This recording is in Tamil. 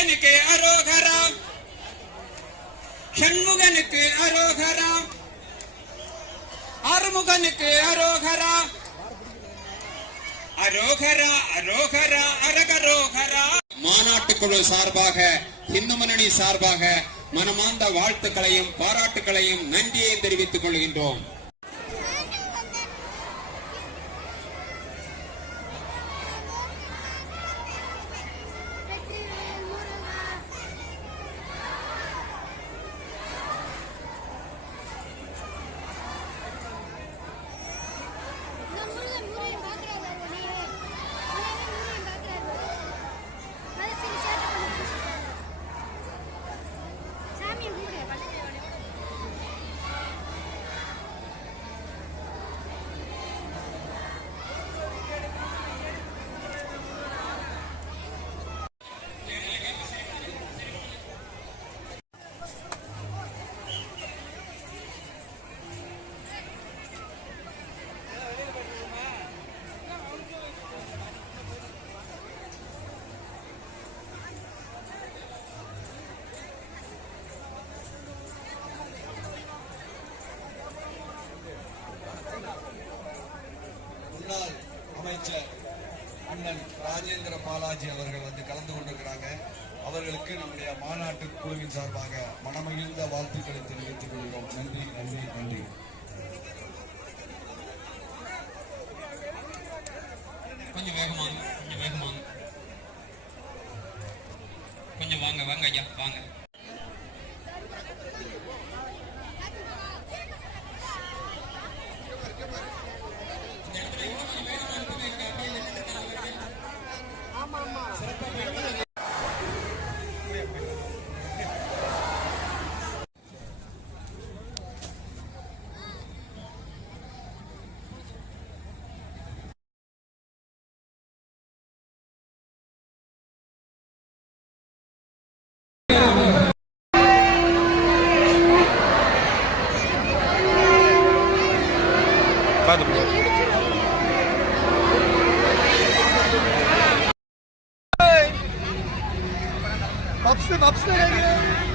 அரோகரா ஷண்முகனுக்கு அரோகராம். ஆறுமுகனுக்கு அரோகரா அரோகரா அரோகரா அரகரோகரா. மாநாட்டு குழு சார்பாக இந்து முன்னணி சார்பாக மனமார்ந்த வாழ்த்துக்களையும் பாராட்டுக்களையும் நன்றியையும் தெரிவித்துக் கொள்கின்றோம். அண்ணன் ராஜேந்திர பாலாஜி அவர்கள் வந்து கலந்து கொண்டிருக்கிறாங்க. அவர்களுக்கு நம்முடைய மாநாட்டு குழுவின் சார்பாக மனமகிழ்ந்த வாழ்த்துக்களை தெரிவித்துக் கொள்கிறோம். நன்றி நன்றி நன்றி. கொஞ்சம் வேகமாக கொஞ்சம் வேகமாக கொஞ்சம் வாங்க வாங்க ஐயா வாங்க. Vai do. 맙스 맙스 나게